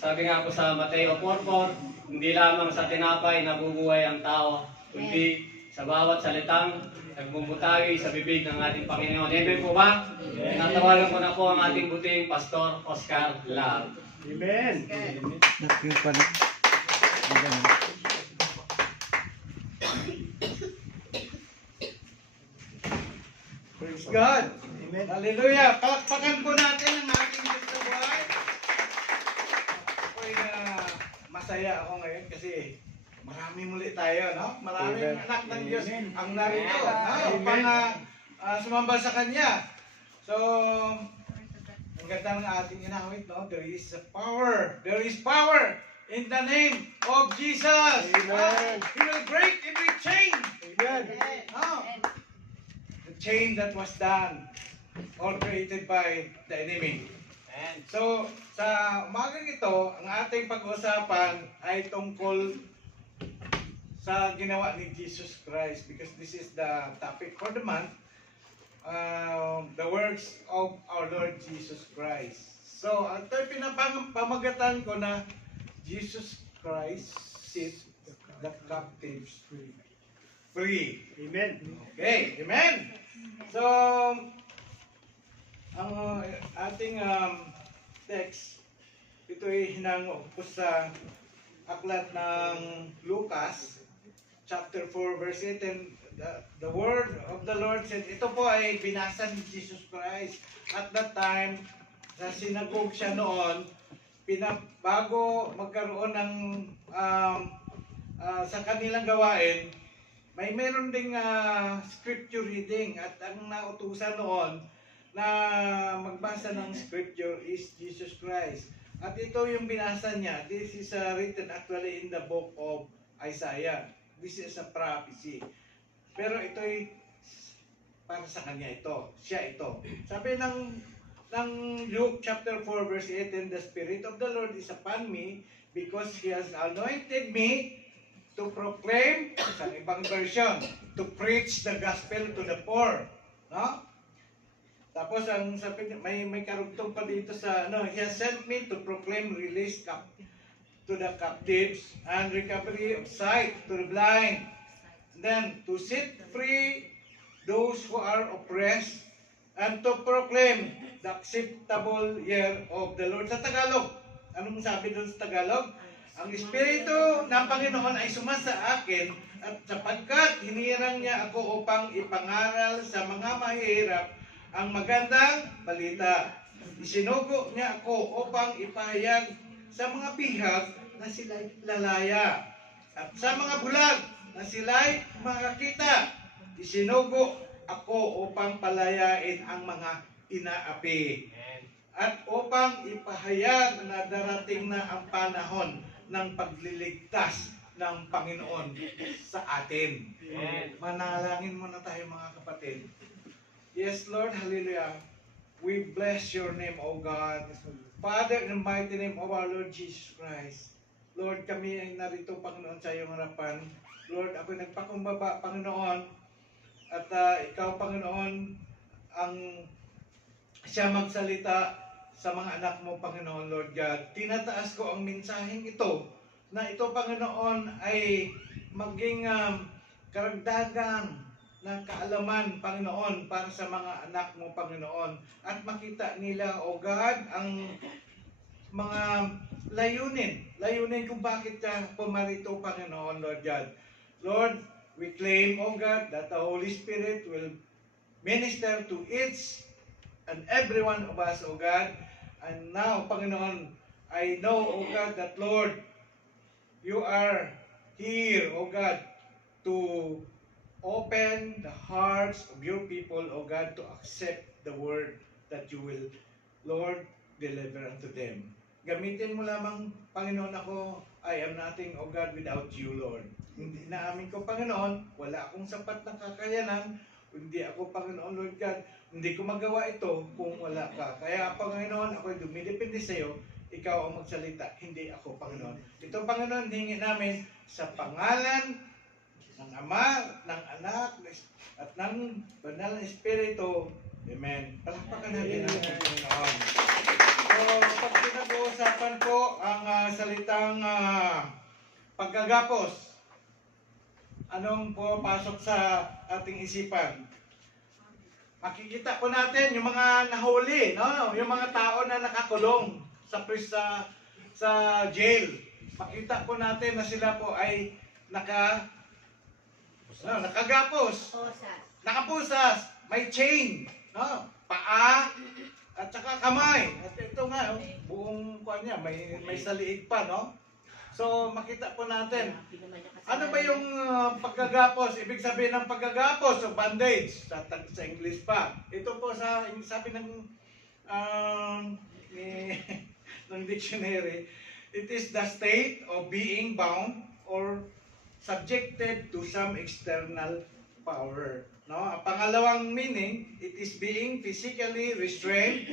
Sabi nga po sa Mateo 4:4, hindi lamang sa tinapay nabubuhay ang tao, kundi sa bawat salitang nagbubutawi sa bibig ng ating Panginoon. Amen po ba? Natawagan ko na po ang ating buting Pastor Oscar Lag. Amen. Praise God. Amen. Hallelujah. Palakpakan po natin ang ating Diyos na buhay. Ako'y masaya ako ngayon kasi marami muli tayo, no? Maraming anak ng Diyos ang narito, no? Upang sumamba sa Kanya. So, ang ganda ng ating inawit, no? There is power. There is power in the name of Jesus. Amen. He will break every chain. Amen. No? The chain that was done or created by the enemy. And so, sa umagang ito, ang ating pag-usapan ay tungkol sa ginawa ni Jesus Christ, because this is the topic for the month, the works of our Lord Jesus Christ. So, ito'y pinapamagatan ko na Jesus Christ set the captives free. Amen. Okay, amen. So, ang ating text, ito'y hinango po sa aklat ng Lucas, chapter 4, verse 8, and the word of the Lord said, ito po ay binasa ni Jesus Christ. At that time, sa synagogue siya noon, bago magkaroon ng sa kanilang gawain, meron ding scripture reading, at ang nautusan noon na magbasa ng scripture is Jesus Christ. At ito yung binasa niya. This is written actually in the book of Isaiah. This is a prophecy. Pero ito'y para sa kanya ito. Siya ito. Sabi ng Luke chapter 4 verse 8, and the Spirit of the Lord is upon me because He has anointed me to proclaim, sa ibang version, to preach the gospel to the poor. No? Tapos ang sabi may karugtong pa dito sa He has sent me to proclaim release to the captives and recovery of sight to the blind. And then to set free those who are oppressed and to proclaim the acceptable year of the Lord. Sa Tagalog, anong sabi doon sa Tagalog? Ang Espiritu ng Panginoon ay sumasa akin, at sapagkat hinirang niya ako upang ipangaral sa mga mahihirap ang magandang balita. Isinugo niya ako upang ipahayag sa mga bihag na sila'y lalaya, at sa mga bulag na sila'y makakita. Isinugo ako upang palayain ang mga inaapi, at upang ipahayag na darating na ang panahon ng pagliligtas ng Panginoon sa atin. Manalangin muna tayo mga kapatid. Yes, Lord, hallelujah. We bless your name, O God. Father, in the mighty name of our Lord Jesus Christ. Lord, kami ay narito, Panginoon, sa iyong harapan. Lord, ako nagpakumbaba, Panginoon. At ikaw, Panginoon, ang siya magsalita sa mga anak mo, Panginoon, Lord God. Tinataas ko ang mensaheng ito, na ito, Panginoon, ay maging karagdagang na kaalaman, Panginoon, para sa mga anak mo, Panginoon. At makita nila, O God, ang mga layunin kung bakit ka pumarito, Panginoon, Lord God. Lord, we claim, O God, that the Holy Spirit will minister to each and every one of us, O God. And now, Panginoon, I know, O God, that Lord, you are here, O God, to open the hearts of your people, O God, to accept the word that you will, Lord, deliver unto them. Gamitin mo lamang, Panginoon, ako, I am nothing, O God, without you, Lord. Hindi naamin ko, Panginoon, wala akong sapat na kakayanan, hindi ako, Panginoon, Lord God, hindi ko magawa ito kung wala ka. Kaya, Panginoon, ako'y dumidepende sa iyo, ikaw ang magsalita, hindi ako, Panginoon. Ito, Panginoon, hingi namin sa pangalan ng Ama, ng Anak, at ng Banal na Espiritu. Amen. Palakpakan natin ang Panginoon. So, pag pinag-uusapan po ang salitang pagkagapos, anong pumapasok sa ating isipan? Makikita po natin yung mga nahuli, no? Yung mga tao na nakakulong sa jail. Makita po natin na sila po ay nakagapos, nakapusas, may chain, no? Paa at saka kamay. At ito nga, buong kuwan niya, may saliig pa, no? So makita po natin. Ano ba yung pagkagapos? Ibig sabihin ng pagkagapos o bandage sa English pa. Ito po sabi ng ng dictionary, it is the state of being bound or subjected to some external power. No? Ang pangalawang meaning, it is being physically restrained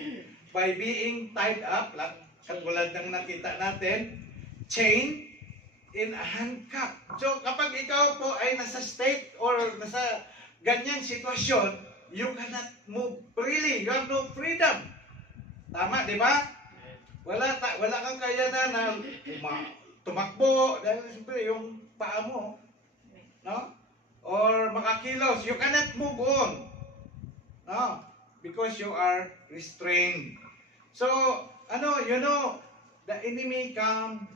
by being tied up, katulad ng nakita natin, chain in a handcuff. So kapag ikaw po ay nasa state or nasa ganyang sitwasyon, you cannot move freely. You have no freedom. Tama, di ba? Wala kang kayanan na tumakbo dahil siyempre yung paa mo, no? Or makakilos. You cannot move on. No? Because you are restrained. So, the enemy come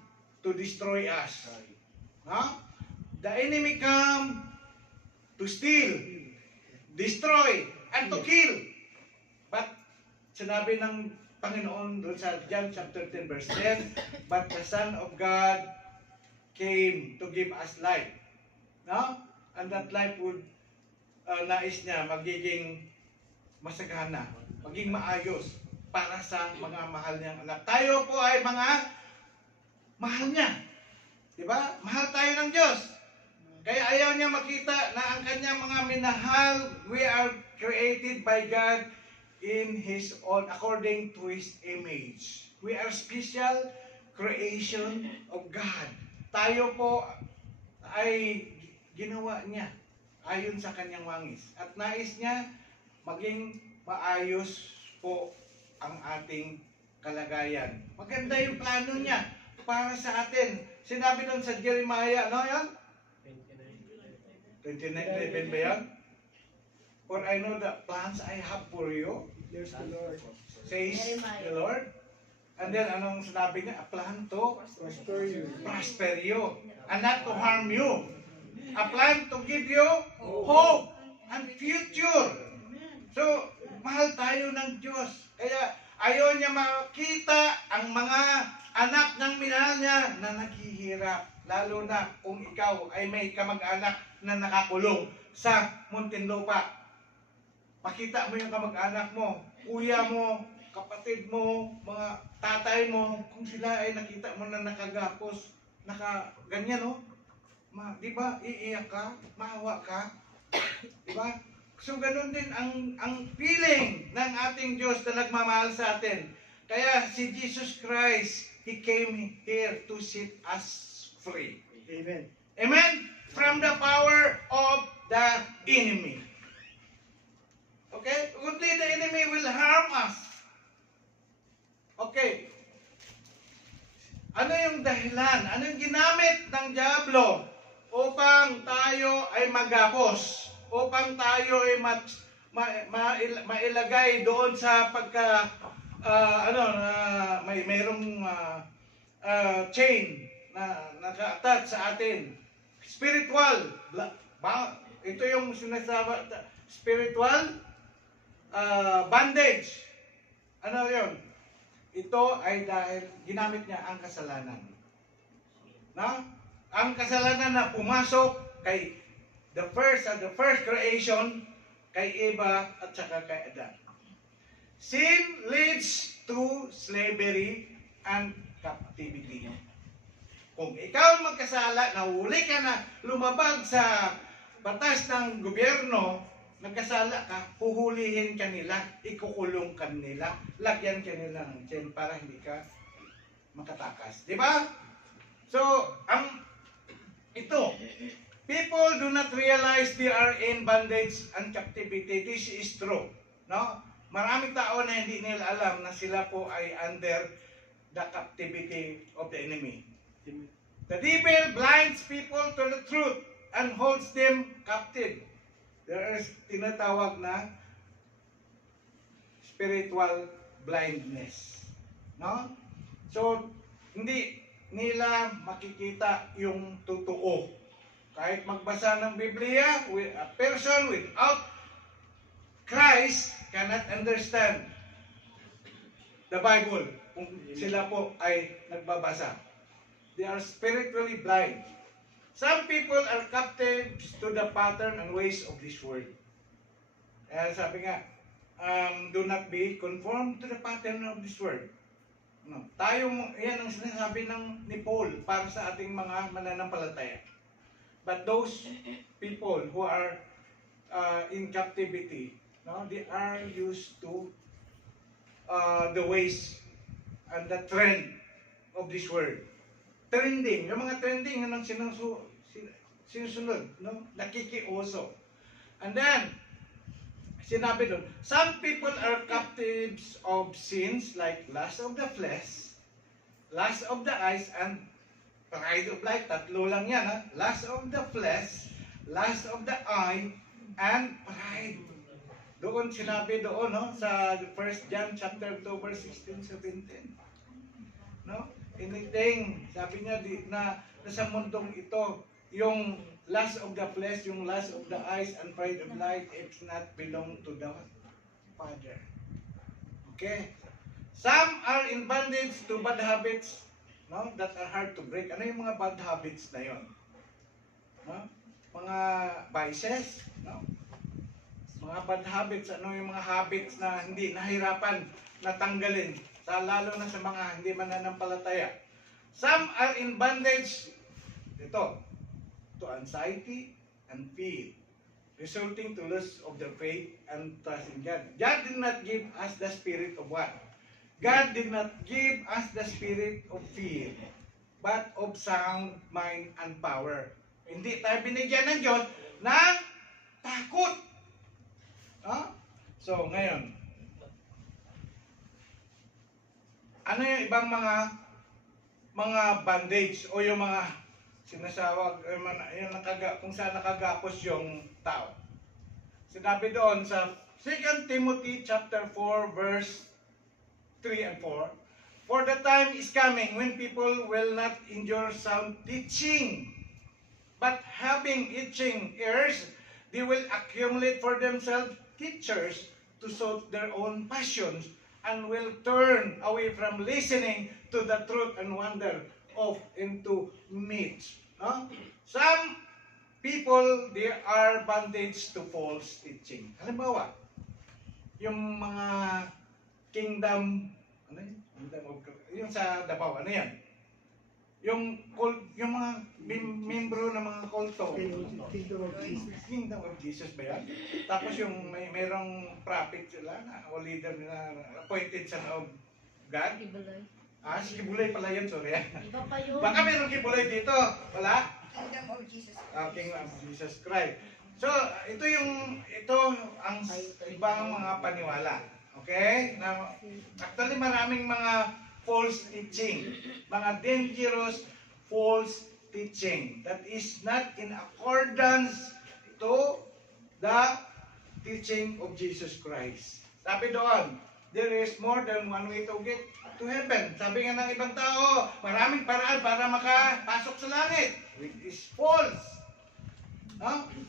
to destroy us. No? The enemy come to steal, destroy, and to kill. But sinabi ng Panginoon doon sa John chapter 10 verse 10, but the Son of God came to give us life. No? And that life would, nais niya, magiging masagana, maging maayos para sa mga mahal niyang anak. Tayo po ay mga mahal niya. Diba? Mahal tayo ng Diyos. Kaya ayaw niya makita na ang kanyang mga minahal, we are created by God in His own, according to His image. We are special creation of God. Tayo po ay ginawa niya ayon sa kanyang wangis. At nais niya maging maayos po ang ating kalagayan. Maganda yung plano niya para sa atin. Sinabi doon sa Jeremiah, ano yan? 29:11 ba yan? For I know the plans I have for you, There's the Lord. says the Lord. And then, anong sinabi niya? A plan to Prosper you. prosper you and not to harm you. A plan to give you hope and future. So, mahal tayo ng Diyos. Kaya, ayaw niya makita ang mga anak ng minahal niya na naghihirap. Lalo na kung ikaw ay may kamag-anak na nakakulong sa Muntinlupa. Makita mo yung kamag-anak mo, kuya mo, kapatid mo, mga tatay mo, kung sila ay nakita mo na nakagapos, ganyan, no? Di ba, iiyak ka, maawa ka, di ba? So, ganun din ang feeling ng ating Diyos na nagmamahal sa atin. Kaya si Jesus Christ, He came here to set us free. Amen. Amen? From the power of the enemy. Okay? Kundi the enemy will harm us. Okay. Ano yung dahilan? Ano yung ginamit ng Diablo upang tayo ay magapos? Upang tayo ay mailagay doon sa mayroong chain na naka-attach sa atin. Spiritual. Ito yung sinasabi, spiritual bandage. Ano yun? Ito ay dahil ginamit niya ang kasalanan. No? Ang kasalanan na pumasok kay the first creation, kay Eva at saka kay Adan. Sin leads to slavery and captivity. Kung ikaw magkasala, nahuli ka na lumabag sa batas ng gobyerno, nagkasala ka, huhulihin ka nila, ikukulong ka nila, lagyan ka nila ng chain para hindi ka makatakas. Di ba? So, ito, people do not realize they are in bondage and captivity. This is true. No? Maraming tao na hindi nila alam na sila po ay under the captivity of the enemy. The devil blinds people to the truth and holds them captive. There is tinatawag na spiritual blindness. No? So, hindi nila makikita yung totoo. Kahit magbasa ng Biblia, a person without Christ cannot understand the Bible kung sila po ay nagbabasa. They are spiritually blind. Some people are captives to the pattern and ways of this world. Kaya sabi nga, do not be conformed to the pattern of this world. No. Tayo, yan ang sinasabi ni Paul para sa ating mga mananampalataya. But those people who are in captivity, no, they are used to the ways and the trend of this world. Trending, yung mga trending yun ang sinusunod, no? Nakikiuso. And then, sinabi doon, some people are captives of sins like lust of the flesh, lust of the eyes, and pride of life. Tatlo lang yan, ha? Lust of the flesh, lust of the eye, and pride. Doon sinabi doon, no? Sa 1 John chapter 2 verse 16-17. No? Anything, sabi niya na sa mundong ito, yung lust of the flesh, yung lust of the eyes, and pride of life, it's not belong to the Father. Okay? Some are in bondage to bad habits, no, that are hard to break. Ano yung mga bad habits na yon? No? Mga vices, no? Mga bad habits, ano yung mga habits na hindi nahirapan na tanggalin, lalo na sa mga hindi mananampalataya. Some are in bondage, ito, to anxiety and fear, resulting to loss of their faith and trust in God. God did not give us the spirit of what? God did not give us the spirit of fear, but of sound mind and power. Hindi tayo binigyan ng Diyos ng takot. Huh? So, ngayon, ano yung ibang mga bandage o yung mga sinasawag, yung kung saan nakagapos yung tao? Sinabi doon sa 2 Timothy chapter 4 verse 3 and 4, for the time is coming when people will not endure sound teaching, but having itching ears, they will accumulate for themselves teachers to suit their own passions, and will turn away from listening to the truth and wander off into myths. No? Some people, they are bondage to false teaching. Halimbawa, yung mga kingdom, ano yun? Yung sa Davao, ano yan? Yung mga membro ng mga kulto. Kingdom of Jesus ba yan? Tapos yung mayroong prophet sila o leader na appointed sa of God. Kibulay. Si Kibulay pala yun, sorry. Iba pa yun. Baka mayroong Kibulay dito. Wala? Kingdom of Jesus Christ. King of Jesus Christ. So, ito ang ibang mga paniwala. Okay? Now, actually, maraming mga false teaching, mga dangerous false teaching that is not in accordance to the teaching of Jesus Christ. Sabi doon, there is more than one way to get to heaven. Sabi nga ng ibang tao, maraming paraan para makapasok sa langit. Which is false.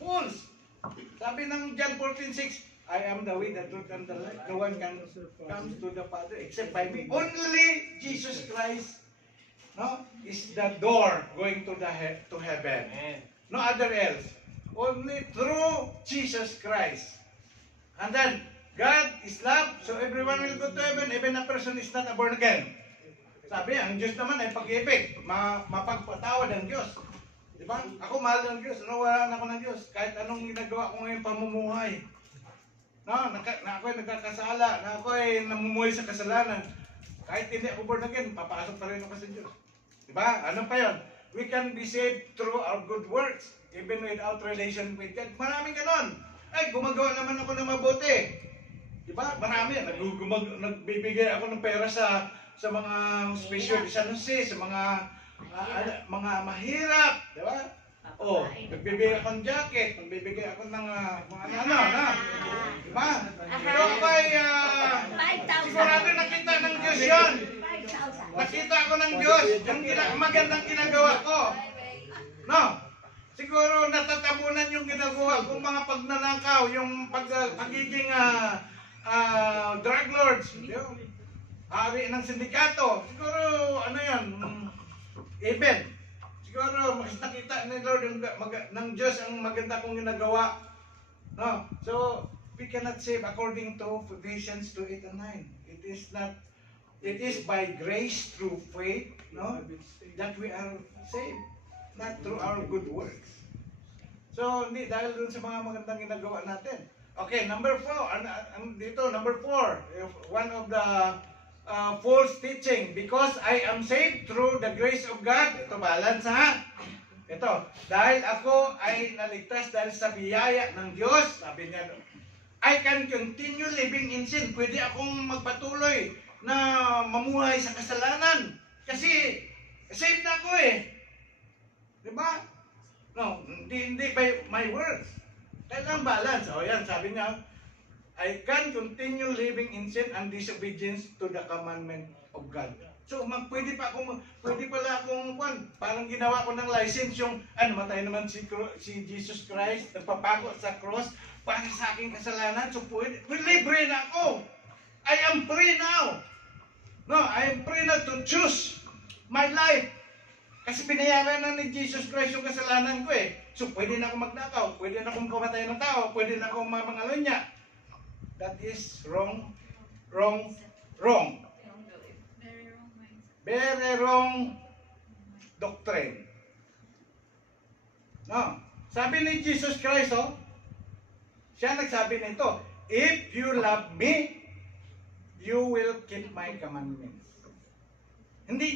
False. Sabi ng John 14:6, I am the way, the truth, and the life. No one can come to the Father except by me. Only Jesus Christ, no, is the door going to heaven. No other else. Only through Jesus Christ. And then, God is love, so everyone will go to heaven, even a person is not born again. Sabi, ang Diyos naman ay pag-ibig, mapagpatawad ang Diyos. Diba? Ako mahal ng Diyos, nawalan ako ng Diyos, kahit anong ginagawa ko ngayon pamumuhay. No, na ako ay nagkakasala, na ako ay namumuhay sa kasalanan. Kahit hindi ako born again, papasok pa rin ako sa Diyos. Diba? Ano pa yun? We can be saved through our good works, even without relation with God. Maraming ganon. Ay, gumagawa naman ako ng mabuti. Diba? Marami. Nagbibigay ako ng pera sa sa mga special di San Jose, sa mga mahirap, di ba? Oh, magbibigay ako ng jacket, magbibigay ako ng mga ano, na. Di ba? So ako ay sigurado nakita ng Diyos yun. Nakita ako ng Diyos, yung magandang ginagawa ko. No? Siguro natatabunan yung ginagawa kong mga pagnanakaw, yung pagiging drug lords, yung hari ng sindikato. Siguro, ano yan, even. Siguro, mas nakita ni Lord ng Diyos ang maganda kong ginagawa. No? So, we cannot save according to Ephesians 2:8 and 9. It is by grace through faith, no, that we are saved, not through our good works. So, hindi dahil dun sa mga magandang ginagawa natin. Okay, number 4. Dito, number 4. One of the false teaching. Because I am saved through the grace of God. Ito, balance ha. Ito, dahil ako ay naligtas dahil sa biyaya ng Diyos. Sabi niya, I can continue living in sin. Pwede akong magpatuloy na mamuhay sa kasalanan. Kasi, saved na ako eh. Diba? No, hindi by my words. Kailangan balance. O yan, sabi niya, I can continue living in sin and disobedience to the commandment of God. So, pwede pala akong, parang ginawa ko ng license yung, matay naman si Jesus Christ, nagpapako sa cross para sa aking kasalanan. So, libre na ako. I am free now. No, I am free now to choose my life. Kasi binayaran na ni Jesus Christ yung kasalanan ko eh. So, pwede na akong magnakaw, pwede na akong pumatay ng tao, pwede na akong mamangalo niya. That is wrong. Very wrong doctrine. No. Sabi ni Jesus Christ, siya nagsabi nito, if you love me, you will keep my commandments. Hindi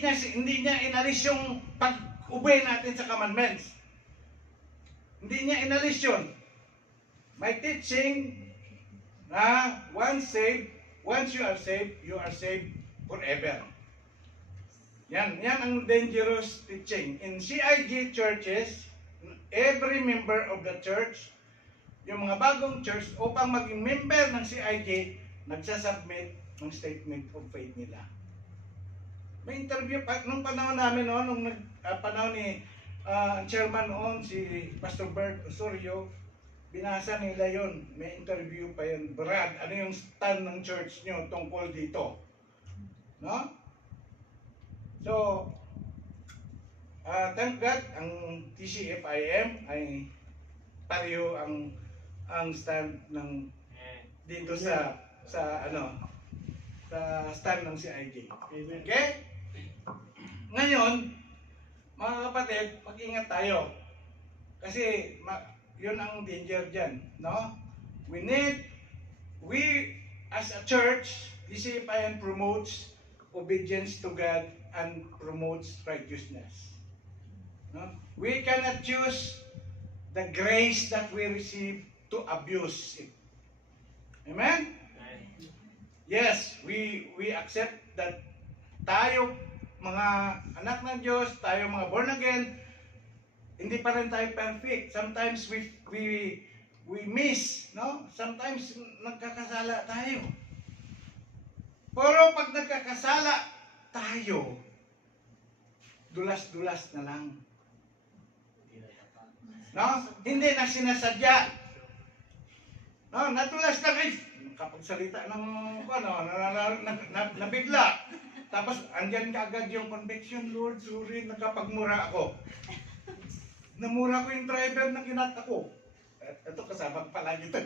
niya inalis yung pag-obey natin sa commandments. Hindi niya inalis yun. My teaching na once you are saved forever. Yan ang dangerous teaching. In CIG churches, every member of the church, yung mga bagong church, upang maging member ng CIG, nagsasubmit ng statement of faith nila. May interview pa nung panahon namin nung panahon ni chairman noon si Pastor Bert Osorio, binasa nila yon. May interview pa yun. Brad, ano yung stand ng church nyo tungkol dito? No? So, thank God, ang TCFIM ay pareho ang stand ng dito sa stand ng CIG. Okay? Ngayon, mga kapatid, mag-ingat tayo. Kasi yun ang danger dyan, no? We as a church, DCFIM promotes obedience to God and promotes righteousness. No? We cannot choose the grace that we receive to abuse it. Amen? Yes, we accept that tayo mga anak ng Diyos, tayo mga born again, hindi pa rin tayo perfect. Sometimes we miss, no? Sometimes nagkakasala tayo. Pero pag nagkakasala tayo, dulas-dulas na lang. No? Hindi na sinasadya. No, natulas na kayo. Kapag salita ng nabigla. Tapos andyan kaagad yung conviction, Lord, sorry, nakapagmura ako. Namura ko yung driver na kinata ko. Ito kasama palagi ito.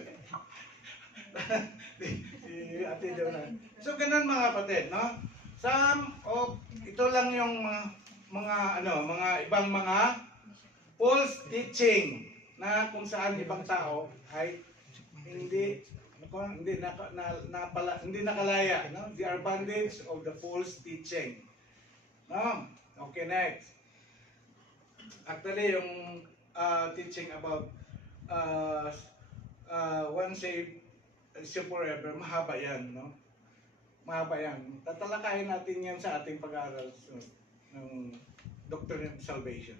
Si Ate Dona. So ganun mga kapatid, no? Ito lang yung mga ibang mga false teaching na kung saan ibang tao ay hindi nakalaya, no? They are bandits of the false teaching. No? Okay, next. Actually, yung teaching about once saved forever, mahaba yan, no? Mahaba yan. Tatalakayin natin yan sa ating pag-aaral ng Doctrine of Salvation.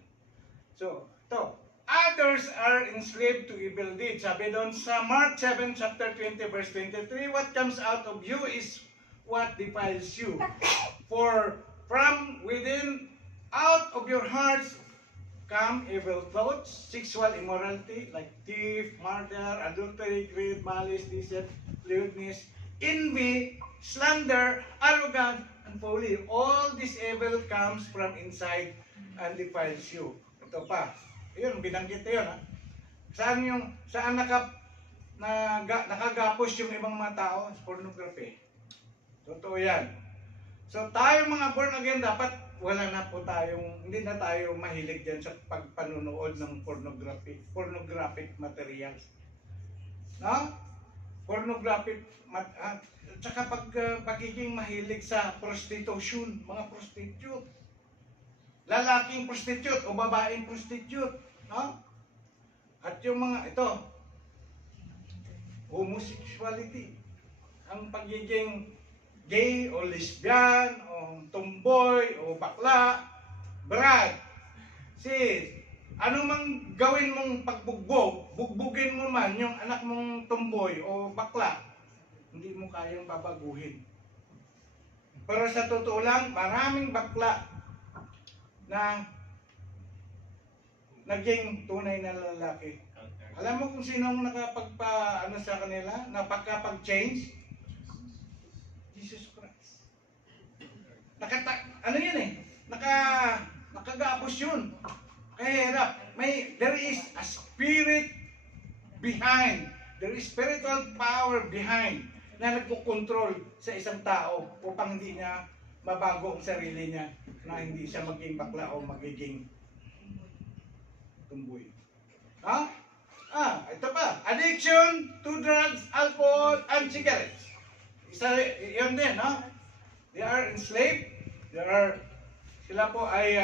So, ito. Others are enslaved to evil deeds. Sabi doon sa Mark 7, chapter 20, verse 23, what comes out of you is what defiles you. For from within, out of your hearts, come evil thoughts, sexual immorality, like thief, murder, adultery, greed, malice, deceit, lewdness, envy, slander, arrogance, and folly. All this evil comes from inside and defiles you. Ito pa. Ayun, binanggit na yun. Ha? Saan nakagapos yung ibang mga tao? Pornography. Totoo yan. So tayo mga born again, dapat wala na po tayong, hindi na tayo mahilig dyan sa pagpanunood ng pornographic materials. No? Pornographic, tsaka pagiging mahilig sa prostitution, mga prostitute. Lalaking prostitute o babaeng prostitute. No? At yung mga, ito, homosexuality. Ang pagiging gay o lesbian o tomboy o bakla, brad, sis, ano mang gawin mong pagbugbog, bugbugin mo man yung anak mong tomboy o bakla, hindi mo kayang babaguhin. Pero sa totoo lang, maraming bakla na naging tunay na lalaki. Alam mo kung sinong nakapagpa-ano sa kanila, napagka-change? Jesus Christ. Ano yun eh? Nakagapos yun. Kahirap. There is a spirit behind. There is spiritual power behind na nagkukontrol sa isang tao upang hindi niya mabago ang sarili niya na hindi siya maging bakla o magiging tumboy. Ha? Ito pa. Addiction to drugs, alcohol, and cigarettes. Isa yun din, no? They are enslaved. Sila po ay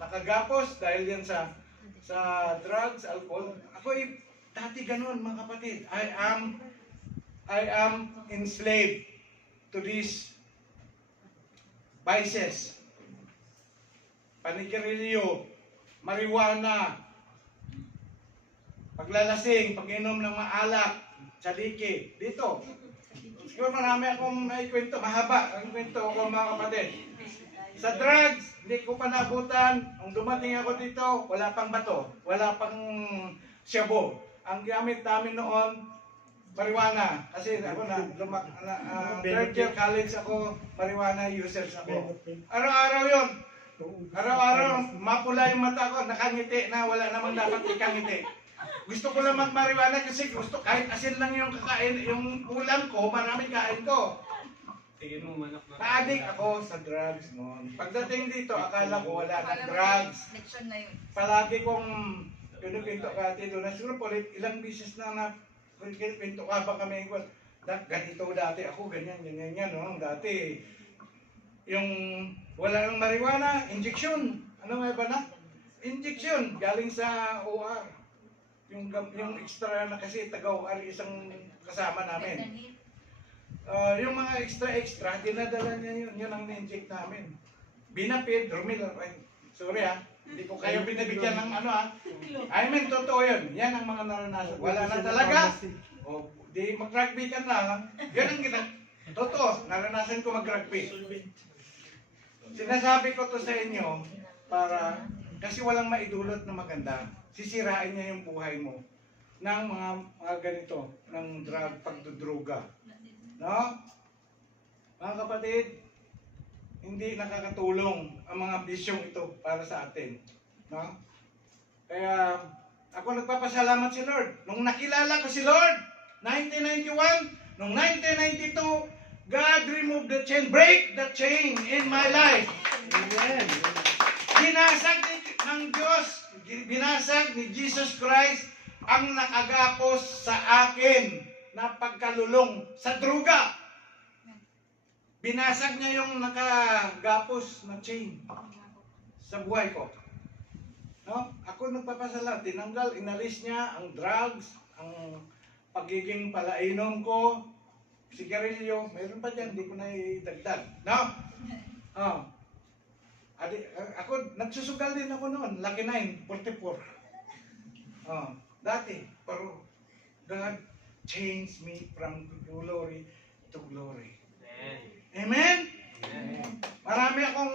nakagapos dahil yan sa drugs, alcohol. Ako dati ganun, mga kapatid. I am enslaved to these vices. Panikirilyo, marijuana, paglalasing, pag-inom ng maalak, tsaliki, dito. Siguro marami akong naikwento, mahaba ang kwento ko mga kapatid. Sa drugs, hindi ko pa nabutan. Ang dumating ako dito, wala pang bato, wala pang shabu. Ang gamit namin noon, marijuana. Kasi ako third year college ako, marijuana users ako. Araw-araw yun. Araw-araw, mapula yung mata ko, nakangiti na wala namang dapat ikangiti. Gusto ko lang mag-marijuana kasi kahit asin lang yung kakain, yung ulam ko, maraming kain ko. Tingin mo manok na. Na-addict ako sa drugs noon. Pagdating dito, akala ko wala ng drugs. Palagi kong pinupinto ka dito. Siguro po, ilang bisis na pinupinto ka ba kami. Ganito dati ako, ganyan, no? Dati, yung wala ng marijuana, injection. Ano nga ba na? Injection, galing sa OR. Yung extra na kasi taga-OR isang kasama namin. Yung mga extra, dinadala niya yun ang na-inject namin. Binapid, Romil, sorry hindi ko kayo binabigyan ng ano I mean, totoo yun. Yan ang mga naranasan. Wala na talaga. Di mag-rugby ka na. Ganun. Totoo, naranasan ko mag-rugby. Sinasabi ko to sa inyo para, kasi walang maidulot na maganda. Sisirain niya yung buhay mo ng mga ganito, ng pagdudruga. No? Mga kapatid, hindi nakakatulong ang mga bisyong ito para sa atin. No? Kaya ako nagpapasalamat si Lord. Nung nakilala ko si Lord, 1991, nung 1992, God removed the chain, break the chain in my life. Amen. Binasag ng Diyos, binasag ni Jesus Christ ang nakagapos sa akin na pagkalulong sa druga. Binasag niya yung nakagapos na chain sa buhay ko. No? Ako nagpapasalamat, inalis niya ang drugs, ang pagiging palainom ko, sigarilyo, meron pa dyan, hindi ko na idagdag. No? Oh. Ako, nagsusugal din ako noon, Lucky 9, 44. Oh, dati, pero God changed me from glory to glory. Amen? Amen. Marami akong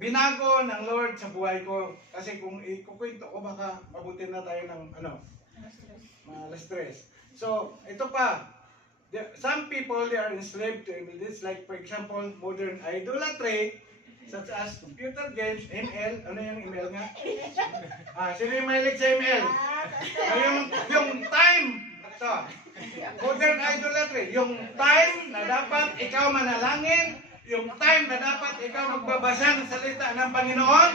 binago ng Lord sa buhay ko. Kasi kung ikukwento ko, baka mabuti na tayo ng stress. So, ito pa. Some people, they are enslaved to this. Like, for example, modern idolatry, such as computer games, ML. Ano yung ML nga? Sino yung mahilig sa ML? Yung time. Ito. Modern idolatry. Yung time na dapat ikaw manalangin, yung time na dapat ikaw magbabasa ng salita ng Panginoon,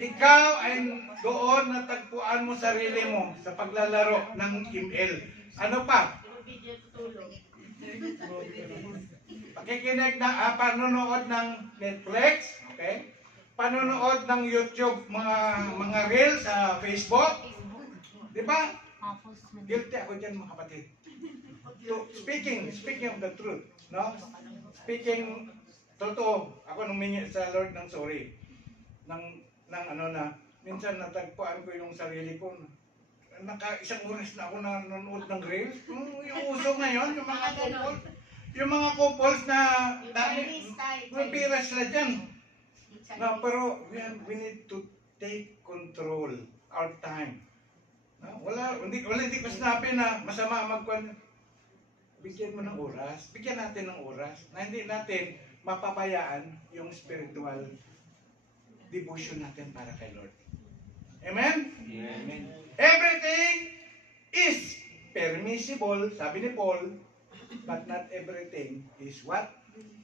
ikaw ay doon natagpuan mo sarili mo sa paglalaro ng ML. Ano pa? Pakikinig na panonood ng Netflix, okay? Panonood ng YouTube, mga reels sa Facebook. 'Di ba? Guilty ako diyan, mga kapatid. So, speaking of the truth, no? Speaking totoo, ako humingi sa Lord ng sorry. Ng ano na, minsan natagpuan ko yung sarili ko. Isang oras na ako nanonood ng reels. Yung uso ngayon, yung mga couples na mabira sila dyan. No, pero we need to take control our time. No? Hindi ko sinabi na masama magkwan. Bigyan mo ng oras. Bigyan natin ng oras na hindi natin mapabayaan yung spiritual devotion natin para kay Lord. Amen? Amen. Everything is permissible, sabi ni Paul, but not everything is what?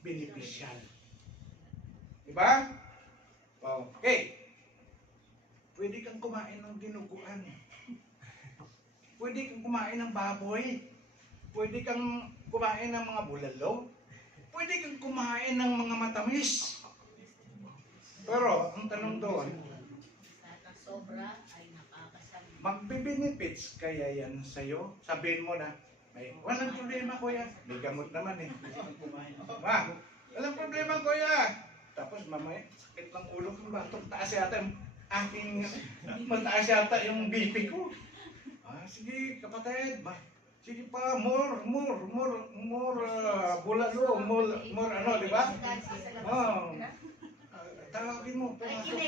Beneficial. Diba? Okay. Pwede kang kumain ng dinuguan. Pwede kang kumain ng baboy. Pwede kang kumain ng mga bulalo. Pwede kang kumain ng mga matamis. Pero, ang tanong doon, magbe-benefits kaya yan sa'yo? Sabihin mo na, walang problema kuya. May gamot naman eh. Walang problema kuya. Tapos mamaya, sakit ng ulo ko ba? Taas yata yung aking, mataas yata yung BP ko. Sige kapatid, sige pa, more bulalo, more ano, di ba? Tawagin mo, pumasok.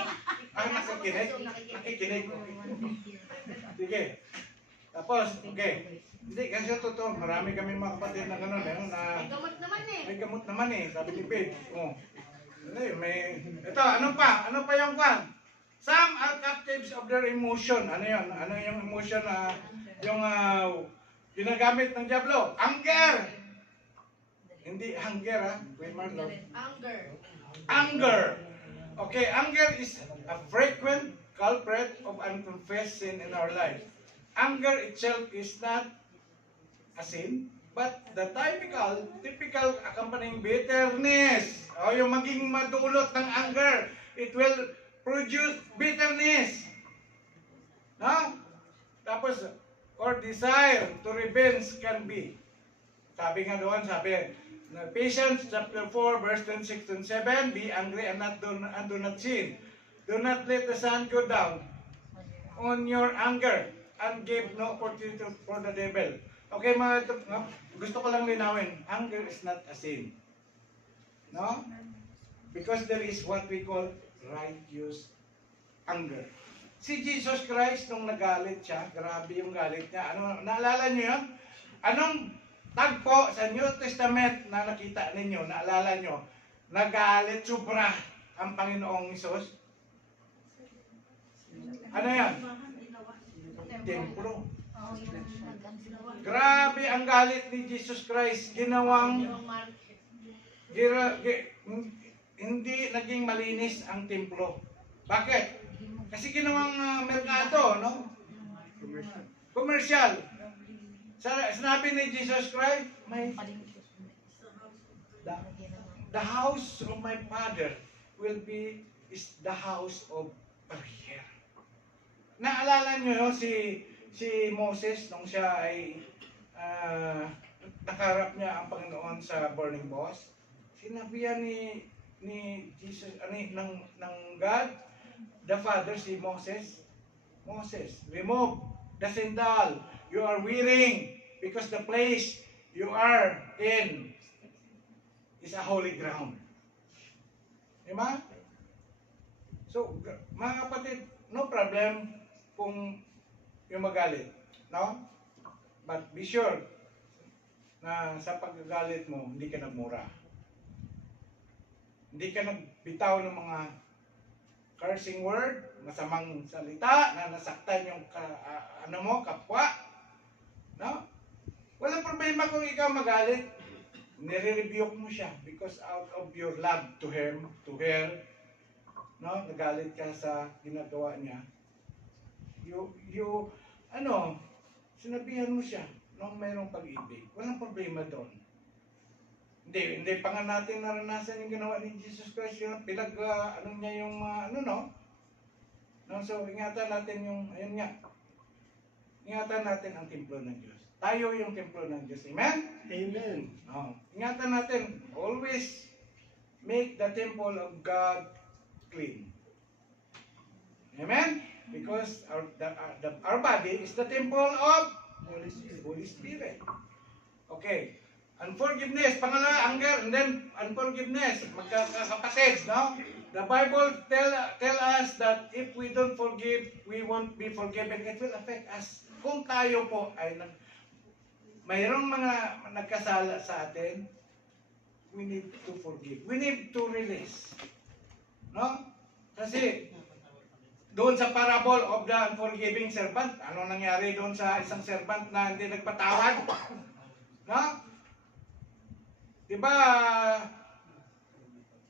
Nakikinig. Sige. Tapos, okay. Hindi, kasi totoo, marami kami mga kapatid na gano'n, na may gamot naman eh, sabi ni Pete. Ito, ano pa yung kwan? Some are captives of their emotion. Ano yun? Ano yung emotion na, yung ginagamit ng Diablo? Anger! Hindi hunger, Queen Marlon. Anger. Okay, anger is a frequent culprit of unconfessed sin in our life. Anger itself is not a sin, but the typical accompanying bitterness. Yung maging madulot ng anger, it will produce bitterness. No? Tapos, or desire to revenge can be. Sabi nga doon, Ephesians chapter 4, verse 26 and 7, be angry and do not sin. Do not let the sun go down on your anger and give no opportunity for the devil. Okay, gusto ko lang linawin, anger is not a sin. No? Because there is what we call righteous anger. Si Jesus Christ, nung nagalit siya, grabe yung galit niya. Naalala niyo yun? Anong tagpo sa New Testament na nakita ninyo, naalala nyo, nagalit sobra ang Panginoong Hesus? Ano yan? Templo. Grabe ang galit ni Jesus Christ. Hindi naging malinis ang templo. Bakit? Kasi ginawang merkado, no? Commercial. Sinabi ni Jesus Christ, the house of my Father is the house of prayer. Naalala nyo si Moses nung siya ay nakarap niya ang Panginoon sa burning bush, sinabihan ni Jesus, ng God, the Father, si Moses, remove the sandal you are wearing because the place you are in is a holy ground. Diba? So, mga kapatid, no problem kung yung magalit. No? But be sure na sa pagkagalit mo, hindi ka nagmura. Hindi ka nagbitaw ng mga cursing word, masamang salita na nasaktan yung kapwa. No? Walang problema kung ikaw magalit. Nire-rebuke mo siya because out of your love to him, to her, no? Nagalit ka sa ginagawa niya. Sinabihan mo siya nung mayroong pag-ibig. Walang problema doon. Hindi pa nga natin naranasan yung ginawa ni Jesus Christ, yung niya yung mga, no? So, ingatan natin ingatan natin ang templo ng Diyos. Tayo yung templo ng Diyos. Amen? Amen. Ingatan natin, always make the temple of God clean. Amen? Because our body is the temple of Holy Spirit. Okay. Unforgiveness, pangalawa, anger, and then unforgiveness. Magkakapatid, no? The Bible tell us that if we don't forgive, we won't be forgiven. It will affect us. Kung tayo po ay mayroong mga nagkasala sa atin, we need to forgive. We need to release. No? Kasi doon sa parable of the unforgiving servant, ano nangyari doon sa isang servant na hindi nagpatawad? No? Diba,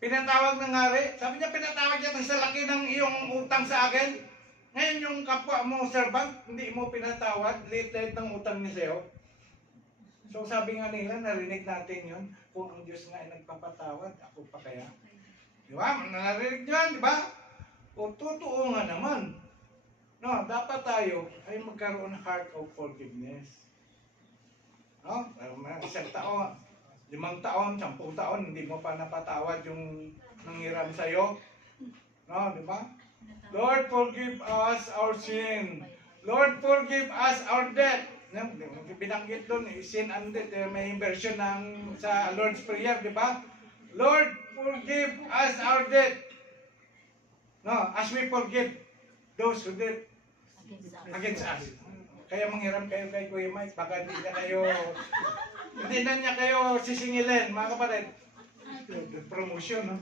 pinatawag ng hari, sabi niya pinatawag niya sa laki ng iyong utang sa akin. Ngayon yung kapwa mo servant, hindi mo pinatawad, liit-liit ng utang niya sa'yo. So sabi nga nila, narinig natin yun, kung ang Diyos nga ay nagpapatawad, ako pa kaya? Di ba? Narinig nyo yan, di ba? O totoo nga naman. No, dapat tayo ay magkaroon ng heart of forgiveness. No? Isang taon, 5 taon, 10 taon, hindi mo pa napatawad yung nanghiram sa'yo. No, di ba? Lord, forgive us our sin. Lord, forgive us our debt. Binanggit doon, sin and debt, may version ng sa Lord's Prayer, di ba? Lord, forgive us our debt. No, as we forgive those who did against us. Kaya manghiram kayo kay Kuya Mike, baka hindi na niya kayo sisingilin, mga kapatid. Promotion, no?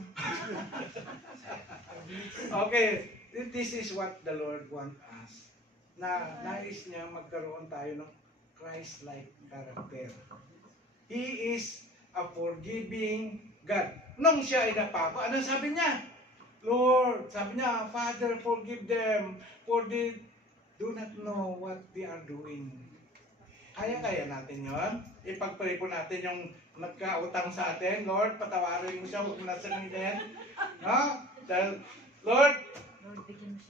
Okay, this is what the Lord wants us. Na nais niya magkaroon tayo ng Christ-like character. He is a forgiving God. Nung siya ay napako, ano sabi niya? Lord, sabi niya, Father, forgive them, for they do not know what they are doing. Kaya natin yon. Ipag-pray po natin yung nagkautang sa atin. Lord, patawarin mo siya, huwag mo na sabihin. No? Dahil, Lord,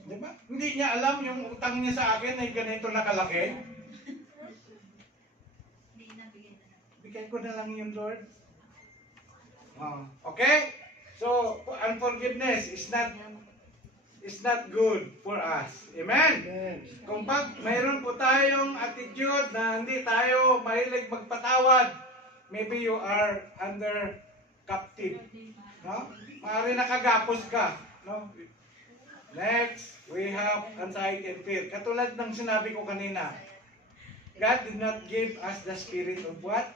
di ba? Hindi niya alam yung utang niya sa akin ay ganito nakalaki. Bigay ko na lang yun, Lord. Okay? So, unforgiveness is not good for us. Amen? Kung mayroon po tayong attitude na hindi tayo mahilig magpatawad, maybe you are under captive. No? Maaari nakagapos ka. No? Next, we have anxiety and fear. Katulad ng sinabi ko kanina, God did not give us the spirit of what?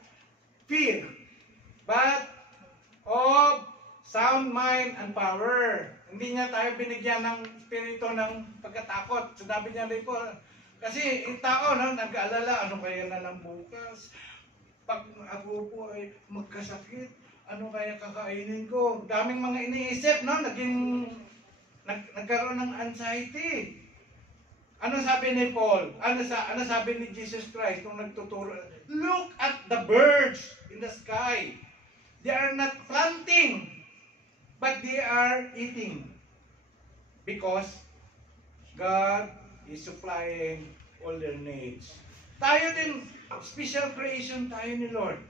Fear. But of sound mind and power. Hindi niya tayo binigyan ng espiritu ng pagkatakot. Sinabi niya rin po, kasi yung tao nag-aalala, ano kaya na lang bukas? Pag ako po ay magkasakit, ano kaya kakainin ko? Daming mga iniisip, no? Nagkaroon ng anxiety. Ano sabi ni Paul? Ano sabi ni Jesus Christ nung nagtuturo? Look at the birds in the sky. They are not planting, but they are eating. Because God is supplying all their needs. Tayo din, special creation tayo ni Lord.